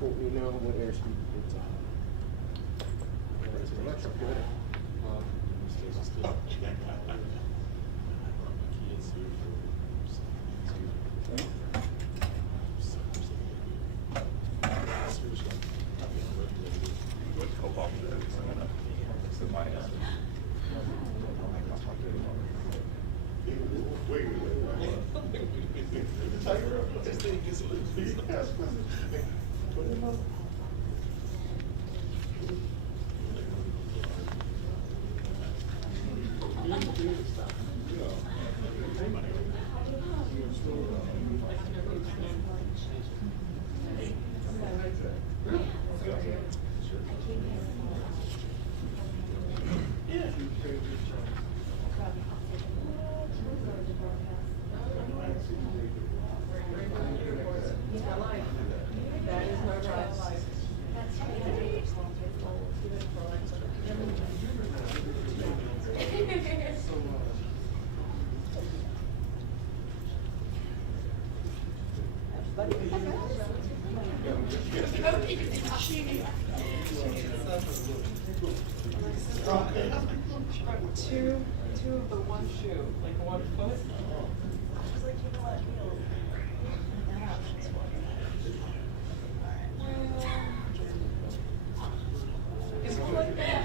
Let me know what airspeed it's on. That's good. Two of the one shoe, like 1 foot. She's like, you know what, it's more like that.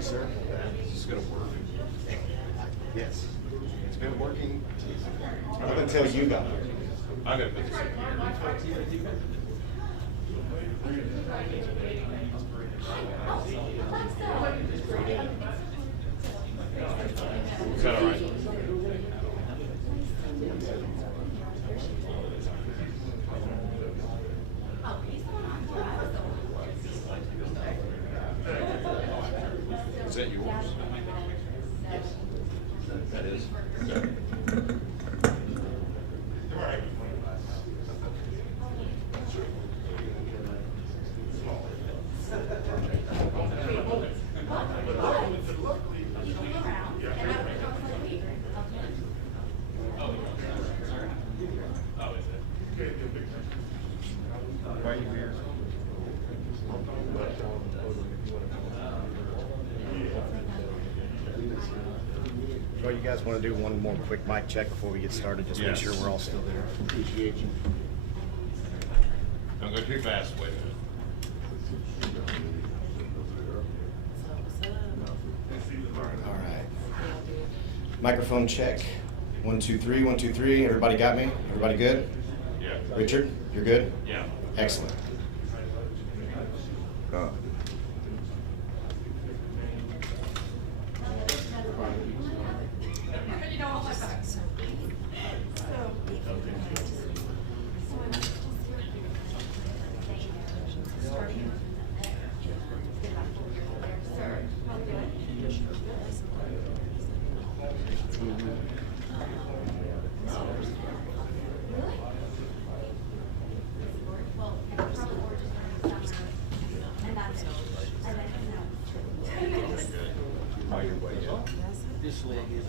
Sir, is this going to work? Yes. It's been working up until you got here. I'm going to put this in here. Is that all right? Is that yours? Yes. That is? Okay. Why are you here? Well, you guys want to do one more quick mic check before we get started? Just make sure we're all still there. Appreciate you. Don't go too fast with it. All right. Microphone check. 1, 2, 3. 1, 2, 3. Everybody got me? Everybody good? Yeah. Richard, you're good? Yeah. Excellent. This leg is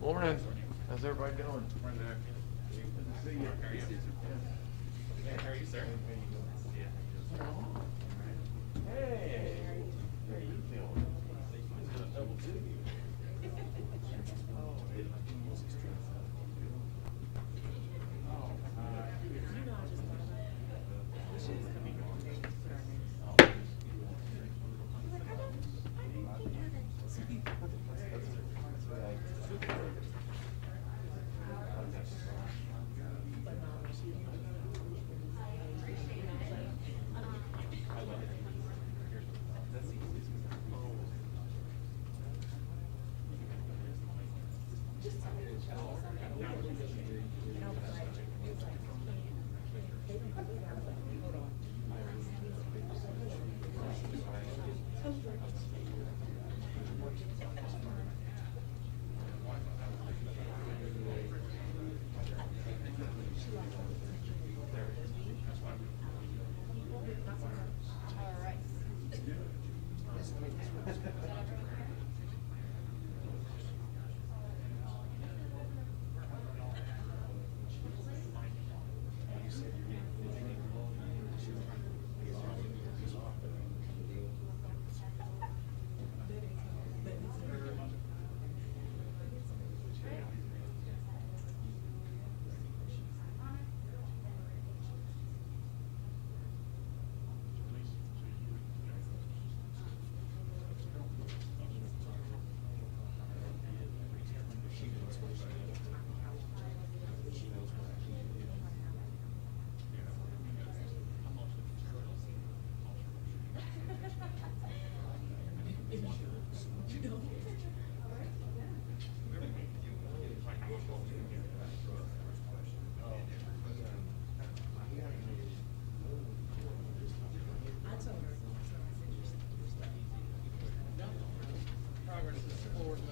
Morning. How's everybody doing? Good to see you. How are you, sir? Hey. How you doing? Double duty.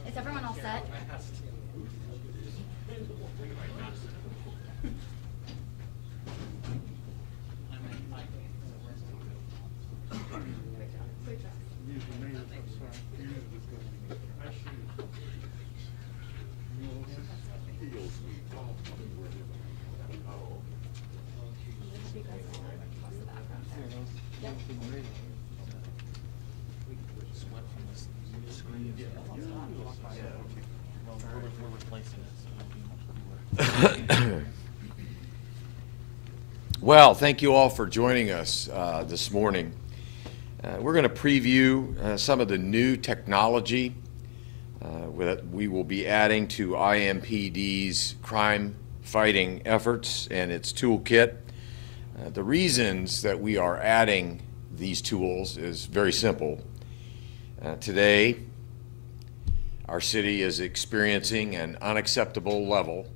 Is everyone all set? Well, thank you all for joining us this morning. We're going to preview some of the new technology that we will be adding to IMPD's crime fighting efforts and its toolkit. The reasons that we are adding these tools is very simple. Today, our city is experiencing an unacceptable level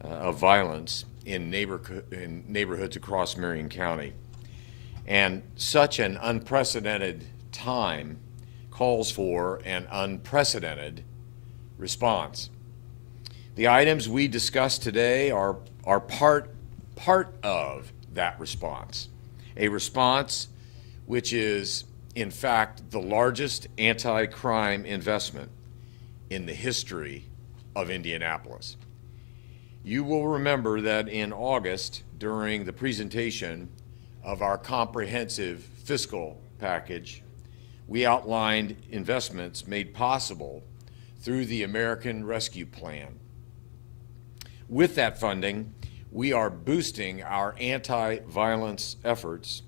of violence in neighborhoods across Marion County. And such an unprecedented time calls for an unprecedented response. The items we discuss today are part of that response, a response which is, in fact, the largest anti-crime investment in the history of Indianapolis. You will remember that in August, during the presentation of our comprehensive fiscal package, we outlined investments made possible through the American Rescue Plan. With that funding, we are boosting our anti-violence efforts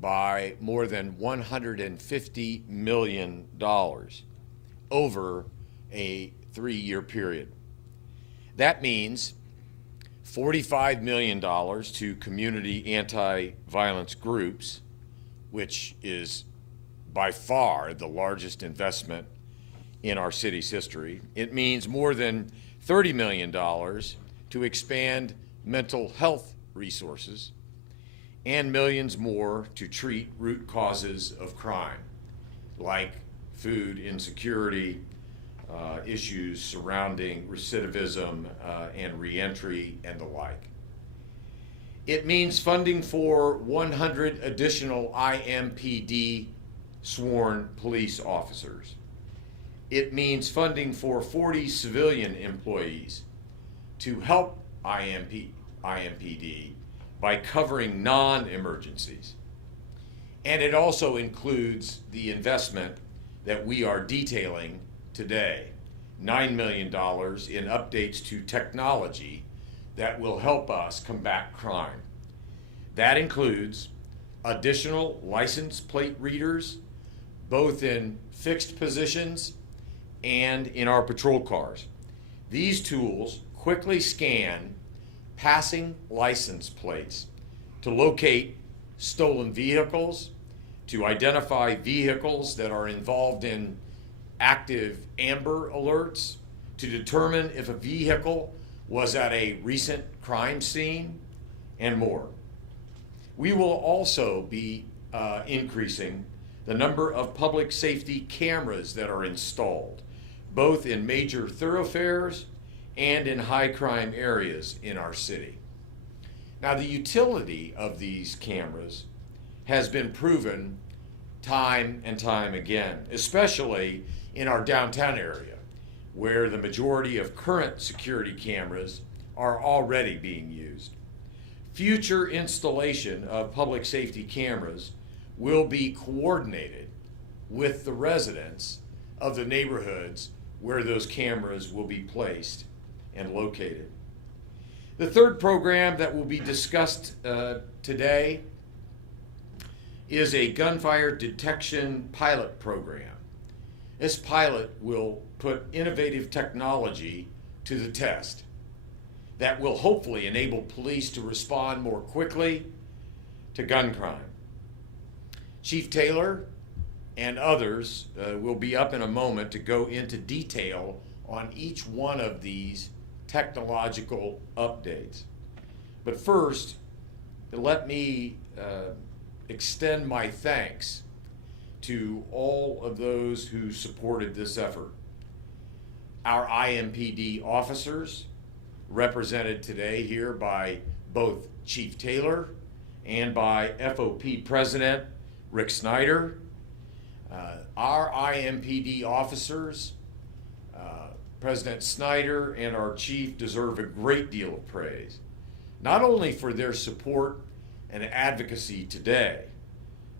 by more than $150 million over a 3-year period. That means $45 million to community anti-violence groups, which is by far the largest investment in our city's history. It means more than $30 million to expand mental health resources, and millions more to treat root causes of crime, like food insecurity, issues surrounding recidivism and reentry and the like. It means funding for 100 additional IMPD sworn police officers. It means funding for 40 civilian employees to help IMPD by covering non-emergencies. And it also includes the investment that we are detailing today, $9 million in updates to technology that will help us combat crime. That includes additional license plate readers, both in fixed positions and in our patrol cars. These tools quickly scan passing license plates to locate stolen vehicles, to identify vehicles that are involved in active amber alerts, to determine if a vehicle was at a recent crime scene, and more. We will also be increasing the number of public safety cameras that are installed, both in major thoroughfares and in high crime areas in our city. Now, the utility of these cameras has been proven time and time again, especially in our downtown area, where the majority of current security cameras are already being used. Future installation of public safety cameras will be coordinated with the residents of the neighborhoods where those cameras will be placed and located. The third program that will be discussed today is a gunfire detection pilot program. This pilot will put innovative technology to the test that will hopefully enable police to respond more quickly to gun crime. Chief Taylor and others will be up in a moment to go into detail on each one of these technological updates. But first, let me extend my thanks to all of those who supported this effort. Our IMPD officers, represented today here by both Chief Taylor and by FOP President Rick Snyder. Our IMPD officers, President Snyder and our chief, deserve a great deal of praise, not only for their support and advocacy today,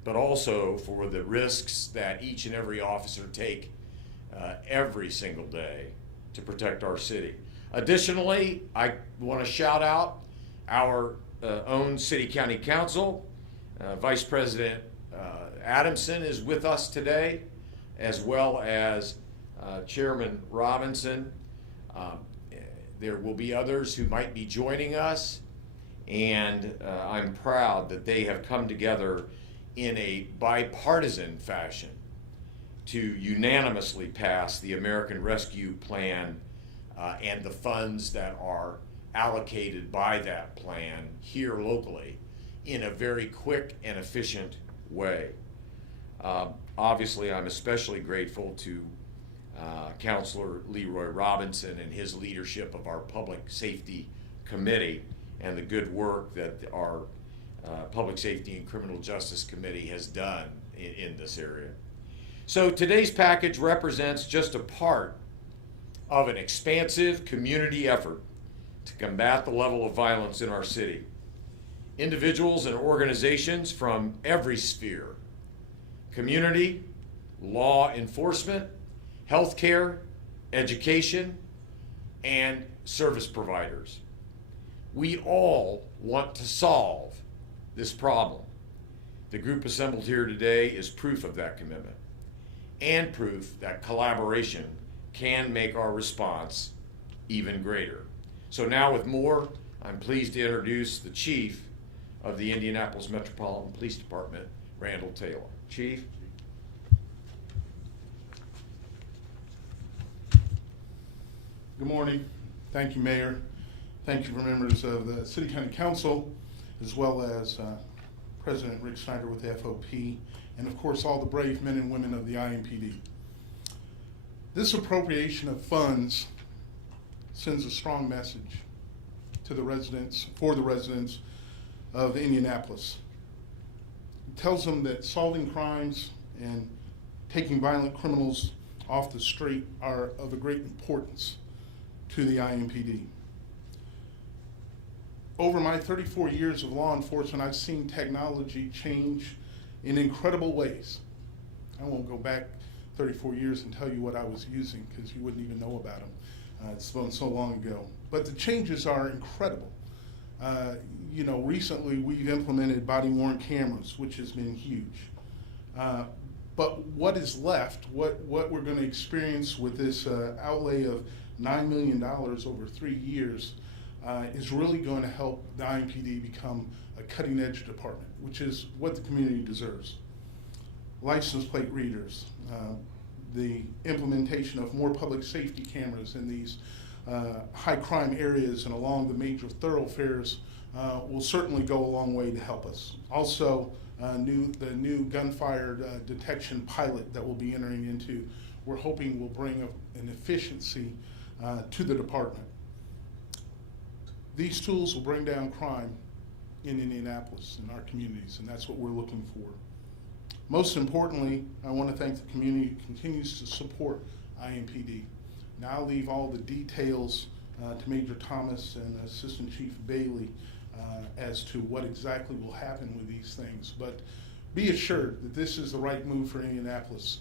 but also for the risks that each and every officer take every single day to protect our city. Additionally, I want to shout out our own City County Council. Vice President Adamson is with us today, as well as Chairman Robinson. There will be others who might be joining us, and I'm proud that they have come together in a bipartisan fashion to unanimously pass the American Rescue Plan and the funds that are allocated by that plan here locally in a very quick and efficient way. Obviously, I'm especially grateful to Councilor Leroy Robinson and his leadership of our Public Safety Committee and the good work that our Public Safety and Criminal Justice Committee has done in this area. So today's package represents just a part of an expansive community effort to combat the level of violence in our city. Individuals and organizations from every sphere, community, law enforcement, healthcare, education, and service providers. We all want to solve this problem. The group assembled here today is proof of that commitment and proof that collaboration can make our response even greater. So now with more, I'm pleased to introduce the Chief of the Indianapolis Metropolitan Police Department, Randall Taylor. Chief. Good morning. Thank you, Mayor. Thank you for members of the City County Council, as well as President Rick Snyder with the FOP, and of course all the brave men and women of the IMPD. This appropriation of funds sends a strong message to the residents, for the residents of Indianapolis. It tells them that solving crimes and taking violent criminals off the street are of a great importance to the IMPD. Over my 34 years of law enforcement, I've seen technology change in incredible ways. I won't go back 34 years and tell you what I was using because you wouldn't even know about them. It's been so long ago. But the changes are incredible. Recently we've implemented body-worn cameras, which has been huge. But what is left, what we're going to experience with this outlay of $9 million over 3 years is really going to help the IMPD become a cutting-edge department, which is what the community deserves. License plate readers, the implementation of more public safety cameras in these high crime areas and along the major thoroughfares will certainly go a long way to help us. Also, the new gunfire detection pilot that we'll be entering into, we're hoping will bring an efficiency to the department. These tools will bring down crime in Indianapolis and our communities, and that's what we're looking for. Most importantly, I want to thank the community who continues to support IMPD. Now I'll leave all the details to Major Thomas and Assistant Chief Bailey as to what exactly will happen with these things. But be assured that this is the right move for Indianapolis,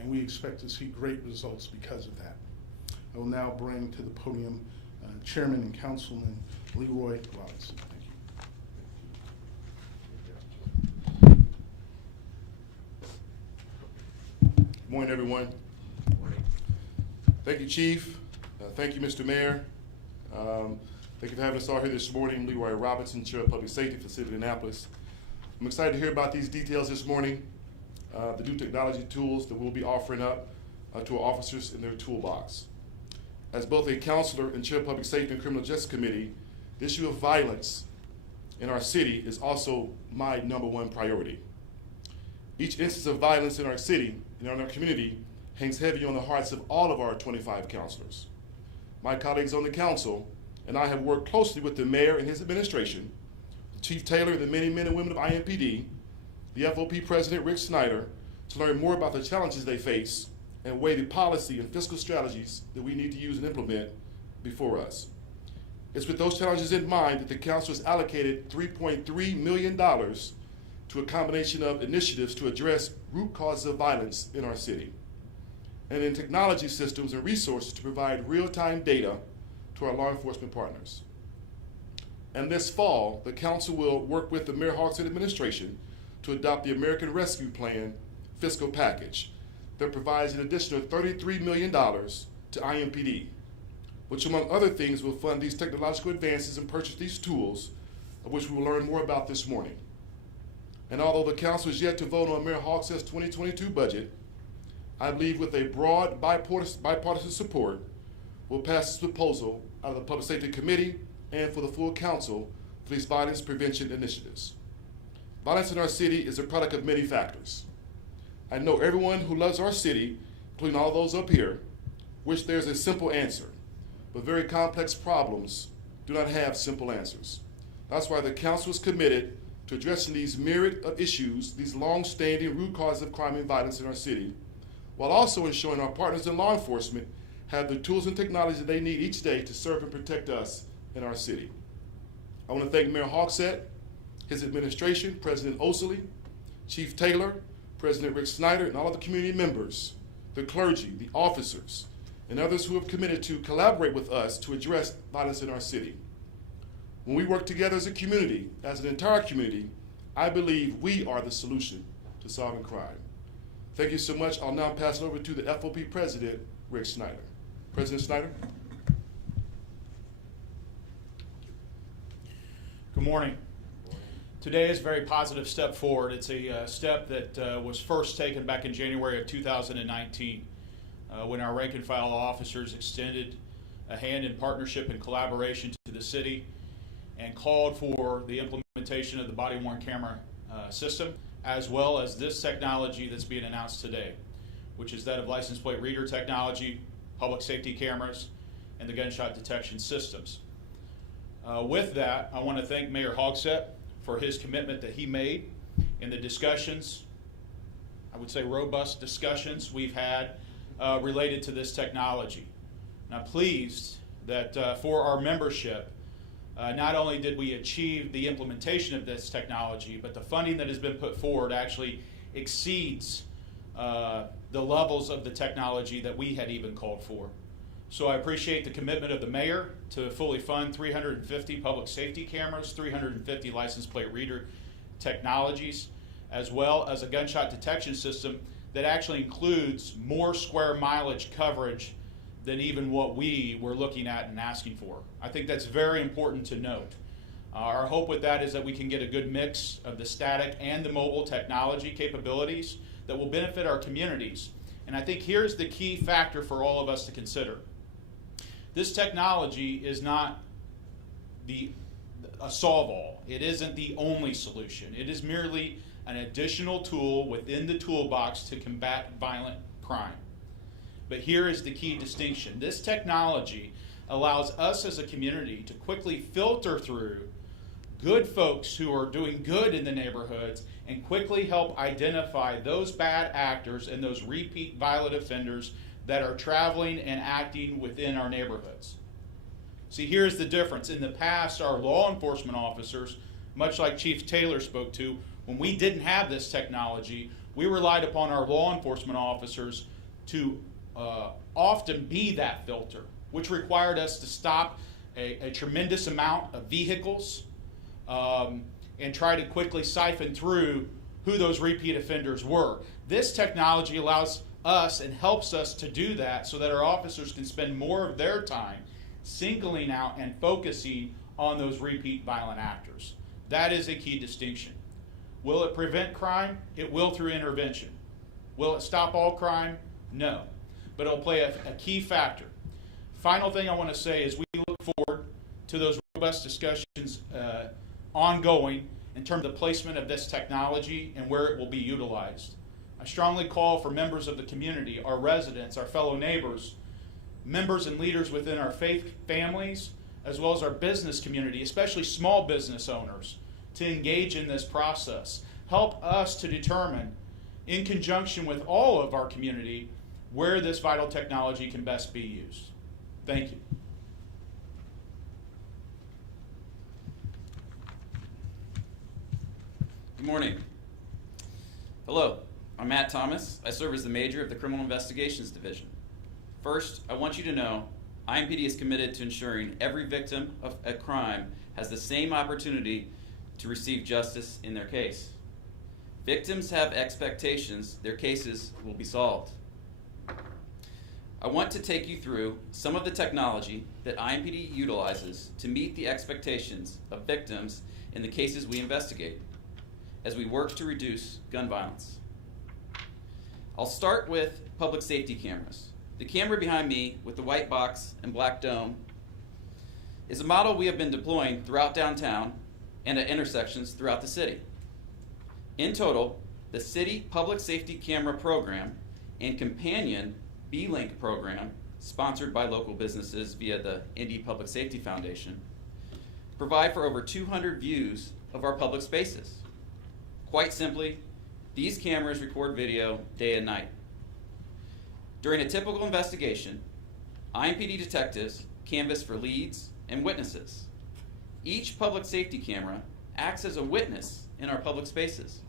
and we expect to see great results because of that. I will now bring to the podium Chairman and Councilman Leroy Robinson. Thank you. Good morning, everyone. Thank you, Chief. Thank you, Mr. Mayor. Thank you for having us all here this morning. Leroy Robinson, Chair of Public Safety for the City of Indianapolis. I'm excited to hear about these details this morning, the new technology tools that we'll be offering up to our officers in their toolbox. As both a counselor and Chair of Public Safety and Criminal Justice Committee, the issue of violence in our city is also my #1 priority. Each instance of violence in our city and in our community hangs heavy on the hearts of all of our 25 counselors. My colleagues on the council and I have worked closely with the mayor and his administration, Chief Taylor and the many men and women of IMPD, the FOP President Rick Snyder, to learn more about the challenges they face and weigh the policy and fiscal strategies that we need to use and implement before us. It's with those challenges in mind that the council has allocated $3.3 million to a combination of initiatives to address root causes of violence in our city, and in technology systems and resources to provide real-time data to our law enforcement partners. And this fall, the council will work with the Mayor Hogsett administration to adopt the American Rescue Plan fiscal package that provides an additional $33 million to IMPD, which among other things will fund these technological advances and purchase these tools, of which we will learn more about this morning. And although the council is yet to vote on Mayor Hogsett's 2022 budget, I believe with a broad bipartisan support, we'll pass this proposal out of the Public Safety Committee and for the full council for these violence prevention initiatives. Violence in our city is a product of many factors. I know everyone who loves our city, including all those up here, wish there's a simple answer, but very complex problems do not have simple answers. That's why the council is committed to addressing these myriad of issues, these long-standing root causes of crime and violence in our city, while also ensuring our partners in law enforcement have the tools and technology they need each day to serve and protect us in our city. I want to thank Mayor Hogsett, his administration, President Osley, Chief Taylor, President Rick Snyder, and all of the community members, the clergy, the officers, and others who have committed to collaborate with us to address violence in our city. When we work together as a community, as an entire community, I believe we are the solution to solving crime. Thank you so much. I'll now pass it over to the FOP President, Rick Snyder. President Snyder. Good morning. Today is a very positive step forward. It's a step that was first taken back in January of 2019 when our rank and file officers extended a hand in partnership and collaboration to the city and called for the implementation of the body-worn camera system, as well as this technology that's being announced today, which is that of license plate reader technology, public safety cameras, and the gunshot detection systems. With that, I want to thank Mayor Hogsett for his commitment that he made in the discussions, I would say robust discussions we've had related to this technology. And I'm pleased that for our membership, not only did we achieve the implementation of this technology, but the funding that has been put forward actually exceeds the levels of the technology that we had even called for. So I appreciate the commitment of the mayor to fully fund 350 public safety cameras, 350 license plate reader technologies, as well as a gunshot detection system that actually includes more square mileage coverage than even what we were looking at and asking for. I think that's very important to note. Our hope with that is that we can get a good mix of the static and the mobile technology capabilities that will benefit our communities. And I think here's the key factor for all of us to consider. This technology is not a solve-all. It isn't the only solution. It is merely an additional tool within the toolbox to combat violent crime. But here is the key distinction. This technology allows us as a community to quickly filter through good folks who are doing good in the neighborhoods and quickly help identify those bad actors and those repeat violent offenders that are traveling and acting within our neighborhoods. See, here's the difference. In the past, our law enforcement officers, much like Chief Taylor spoke to, when we didn't have this technology, we relied upon our law enforcement officers to often be that filter, which required us to stop a tremendous amount of vehicles and try to quickly siphon through who those repeat offenders were. This technology allows us and helps us to do that so that our officers can spend more of their time singling out and focusing on those repeat violent actors. That is a key distinction. Will it prevent crime? It will through intervention. Will it stop all crime? No. But it'll play a key factor. Final thing I want to say is we look forward to those robust discussions ongoing in terms of the placement of this technology and where it will be utilized. I strongly call for members of the community, our residents, our fellow neighbors, members and leaders within our faith families, as well as our business community, especially small business owners, to engage in this process. Help us to determine, in conjunction with all of our community, where this vital technology can best be used. Thank you. Good morning. Hello, I'm Matt Thomas. I serve as the major of the Criminal Investigations Division. First, I want you to know IMPD is committed to ensuring every victim of a crime has the same opportunity to receive justice in their case. Victims have expectations their cases will be solved. I want to take you through some of the technology that IMPD utilizes to meet the expectations of victims in the cases we investigate as we work to reduce gun violence. I'll start with public safety cameras. The camera behind me with the white box and black dome is a model we have been deploying throughout downtown and at intersections throughout the city. In total, the City Public Safety Camera Program and companion B-Link program, sponsored by local businesses via the Indy Public Safety Foundation, provide for over 200 views of our public spaces. Quite simply, these cameras record video day and night. During a typical investigation, IMPD detectives canvass for leads and witnesses. Each public safety camera acts as a witness in our public spaces,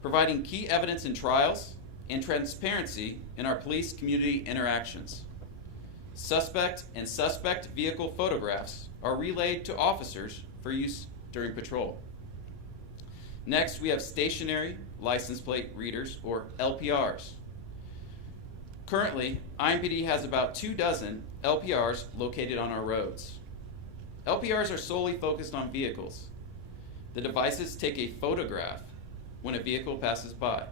providing key evidence in trials and transparency in our police community interactions. Suspect and suspect vehicle photographs are relayed to officers for use during patrol. Next, we have stationary license plate readers, or LPRs. Currently, IMPD has about 24 LPRs located on our roads. LPRs are solely focused on vehicles. The devices take a photograph when a vehicle passes by.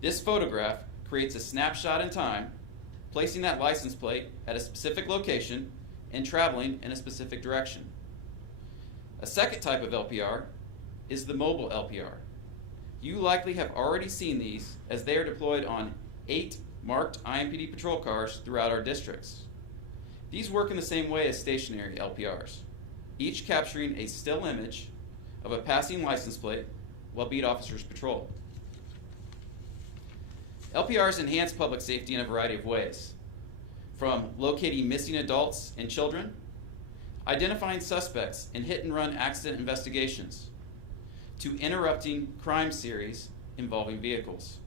This photograph creates a snapshot in time, placing that license plate at a specific location and traveling in a specific direction. A second type of LPR is the mobile LPR. You likely have already seen these, as they are deployed on 8 marked IMPD patrol cars throughout our districts. These work in the same way as stationary LPRs, each capturing a still image of a passing license plate while beat officers patrol. LPRs enhance public safety in a variety of ways, from locating missing adults and children, identifying suspects in hit-and-run accident investigations, to interrupting crime series involving vehicles.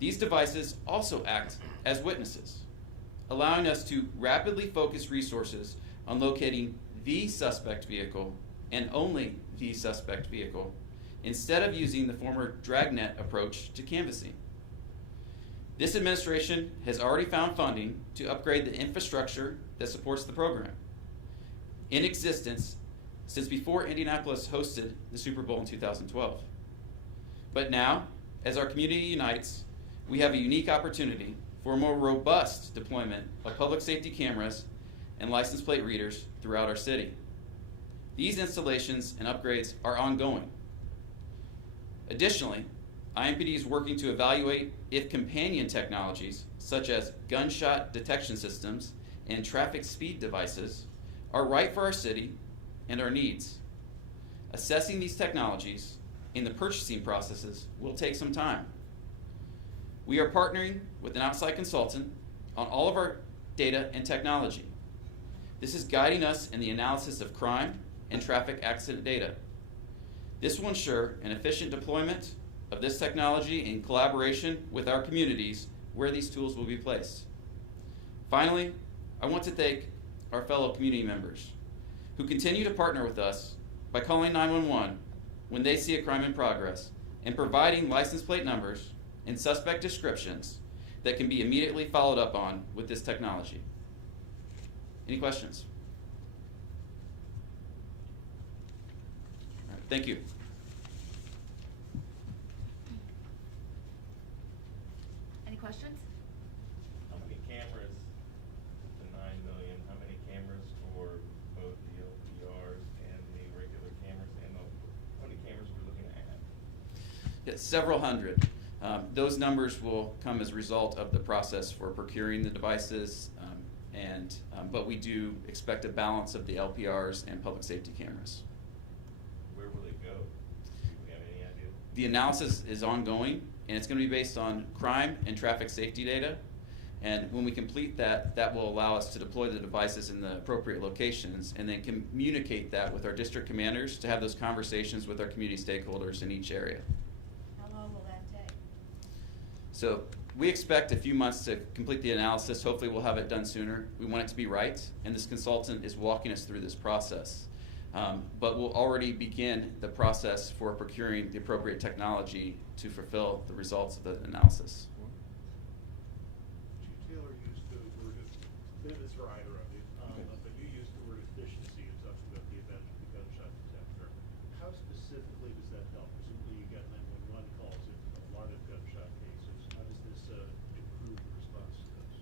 These devices also act as witnesses, allowing us to rapidly focus resources on locating the suspect vehicle and only the suspect vehicle, instead of using the former dragnet approach to canvassing. This administration has already found funding to upgrade the infrastructure that supports the program, in existence since before Indianapolis hosted the Super Bowl in 2012. But now, as our community unites, we have a unique opportunity for a more robust deployment of public safety cameras and license plate readers throughout our city. These installations and upgrades are ongoing. Additionally, IMPD is working to evaluate if companion technologies such as gunshot detection systems and traffic speed devices are right for our city and our needs. Assessing these technologies in the purchasing processes will take some time. We are partnering with an outside consultant on all of our data and technology. This is guiding us in the analysis of crime and traffic accident data. This will ensure an efficient deployment of this technology in collaboration with our communities where these tools will be placed. Finally, I want to thank our fellow community members who continue to partner with us by calling 911 when they see a crime in progress and providing license plate numbers and suspect descriptions that can be immediately followed up on with this technology. Any questions? All right, thank you. Any questions? How many cameras, the 9 million, how many cameras for both the LPRs and the regular cameras, and how many cameras we're looking at? Yeah, several hundred. Those numbers will come as a result of the process for procuring the devices, but we do expect a balance of the LPRs and public safety cameras. Where will it go? Do we have any idea? The analysis is ongoing, and it's going to be based on crime and traffic safety data. And when we complete that, that will allow us to deploy the devices in the appropriate locations and then communicate that with our district commanders to have those conversations with our community stakeholders in each area. How long will that take? So we expect a few months to complete the analysis. Hopefully we'll have it done sooner. We want it to be right, and this consultant is walking us through this process. But we'll already begin the process for procuring the appropriate technology to fulfill the results of the analysis. Taylor used the word, this writer of it, but you used the word efficiency in talking about the advantage of the gunshot detector. How specifically does that help? Presumably you get 911 calls in a lot of gunshot cases. How does this improve the response to those?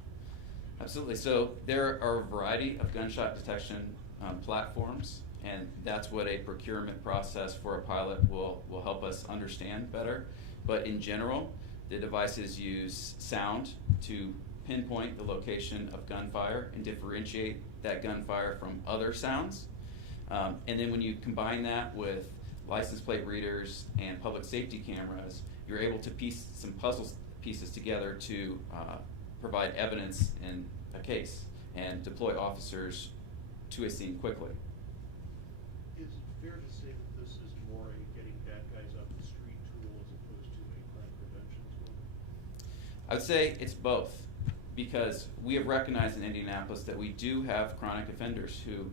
Absolutely. So there are a variety of gunshot detection platforms, and that's what a procurement process for a pilot will help us understand better. But in general, the devices use sound to pinpoint the location of gunfire and differentiate that gunfire from other sounds. And then when you combine that with license plate readers and public safety cameras, you're able to piece some puzzle pieces together to provide evidence in a case and deploy officers to a scene quickly. Is it fair to say that this is more a getting bad guys off the street tool as opposed to a crime prevention tool? I would say it's both, because we have recognized in Indianapolis that we do have chronic offenders who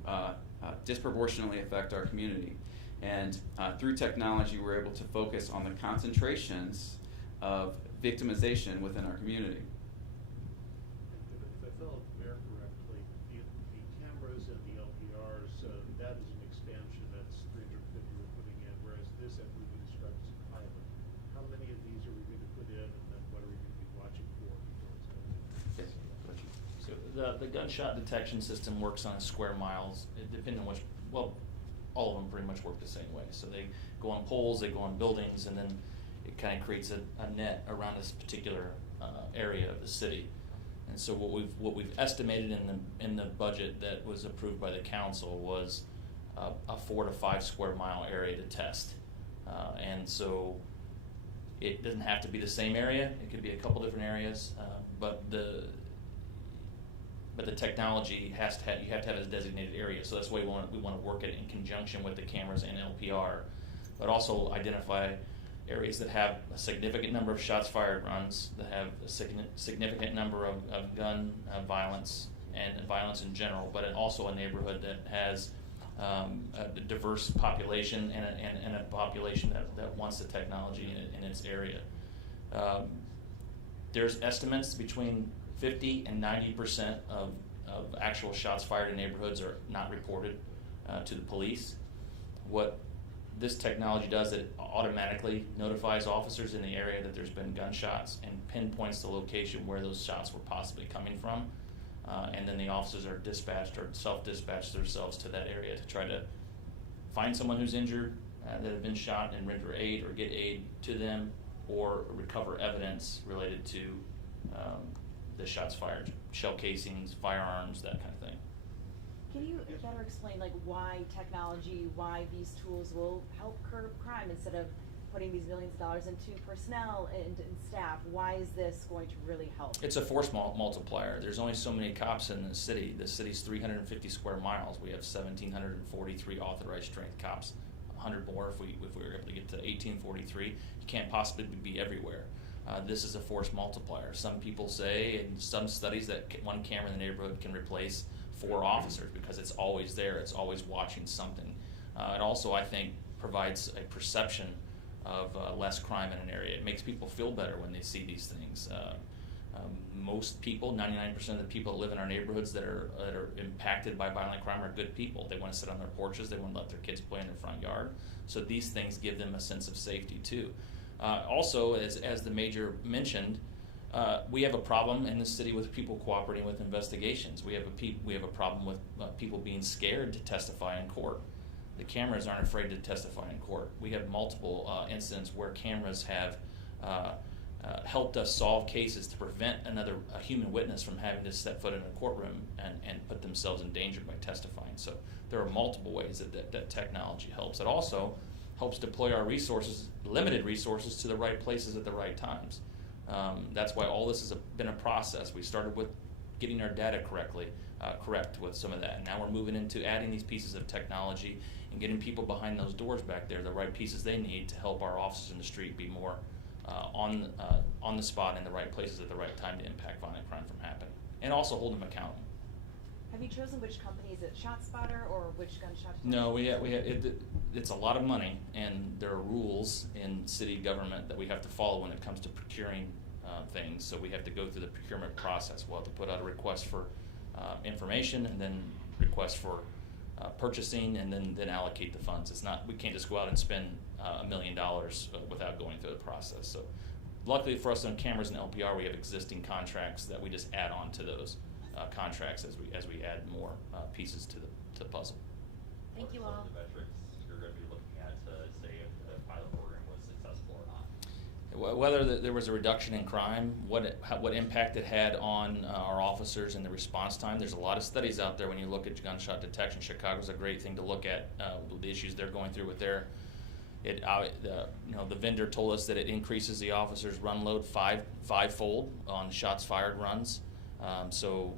disproportionately affect our community. And through technology, we're able to focus on the concentrations of victimization within our community. If I followed the mayor correctly, the cameras and the LPRs, that is an expansion, that's 350 we're putting in, whereas this, I believe, we described as a pilot. How many of these are we going to put in, and then what are we going to be watching for before it's going to? So the gunshot detection system works on square miles, depending on which, well, all of them pretty much work the same way. So they go on poles, they go on buildings, and then it kind of creates a net around this particular area of the city. And so what we've estimated in the budget that was approved by the council was a 4 to 5 square mile area to test. And so it doesn't have to be the same area. It could be a couple different areas, but the technology has to have, you have to have a designated area. So that's why we want to work it in conjunction with the cameras and LPR, but also identify areas that have a significant number of shots fired runs, that have a significant number of gun violence and violence in general, but also a neighborhood that has a diverse population and a population that wants the technology in its area. There's estimates between 50 and 90% of actual shots fired in neighborhoods are not reported to the police. What this technology does, it automatically notifies officers in the area that there's been gunshots and pinpoints the location where those shots were possibly coming from. And then the officers are dispatched or self-dispatch themselves to that area to try to find someone who's injured that have been shot and render aid or get aid to them, or recover evidence related to the shots fired, shell casings, firearms, that kind of thing. Can you better explain why technology, why these tools will help curb crime instead of putting these millions of dollars into personnel and staff? Why is this going to really help? It's a force multiplier. There's only so many cops in the city. The city's 350 square miles. We have 1,743 authorized strength cops. 100 more if we were able to get to 1843. You can't possibly be everywhere. This is a force multiplier. Some people say, in some studies, that one camera in the neighborhood can replace 4 officers because it's always there. It's always watching something. It also, I think, provides a perception of less crime in an area. It makes people feel better when they see these things. Most people, 99% of the people that live in our neighborhoods that are impacted by violent crime are good people. They want to sit on their porches. They want to let their kids play in their front yard. So these things give them a sense of safety too. Also, as the major mentioned, we have a problem in the city with people cooperating with investigations. We have a problem with people being scared to testify in court. The cameras aren't afraid to testify in court. We have multiple incidents where cameras have helped us solve cases to prevent a human witness from having to step foot in a courtroom and put themselves in danger by testifying. So there are multiple ways that technology helps. It also helps deploy our resources, limited resources, to the right places at the right times. That's why all this has been a process. We started with getting our data correct with some of that. And now we're moving into adding these pieces of technology and getting people behind those doors back there, the right pieces they need to help our officers in the street be more on the spot in the right places at the right time to impact violent crime from happening, and also hold them accountable. Have you chosen which company? Is it ShotSpotter or which gunshot detection? No, we have it's a lot of money, and there are rules in city government that we have to follow when it comes to procuring things. So we have to go through the procurement process. We'll have to put out a request for information, and then request for purchasing, and then allocate the funds. It's not, we can't just go out and spend $1 million without going through the process. So luckily for us on cameras and LPR, we have existing contracts that we just add on to those contracts as we add more pieces to the puzzle. Thank you all. The metrics you're going to be looking at to say if the pilot program was successful or not? Whether there was a reduction in crime, what impact it had on our officers and the response time. There's a lot of studies out there when you look at gunshot detection. Chicago's a great thing to look at, the issues they're going through with their. The vendor told us that it increases the officer's run load fivefold on shots fired runs. So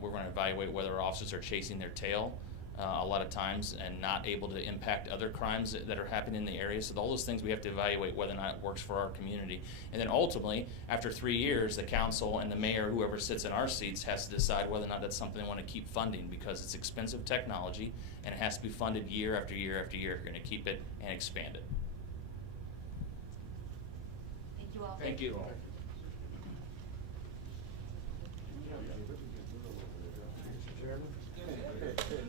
we're going to evaluate whether our officers are chasing their tail a lot of times, and not able to impact other crimes that are happening in the area. So all those things we have to evaluate whether or not it works for our community. And then ultimately, after 3 years, the council and the mayor, whoever sits in our seats, has to decide whether or not that's something they want to keep funding, because it's expensive technology and it has to be funded year after year after year if you're going to keep it and expand it. Thank you all. Thank you. Mr. Chairman?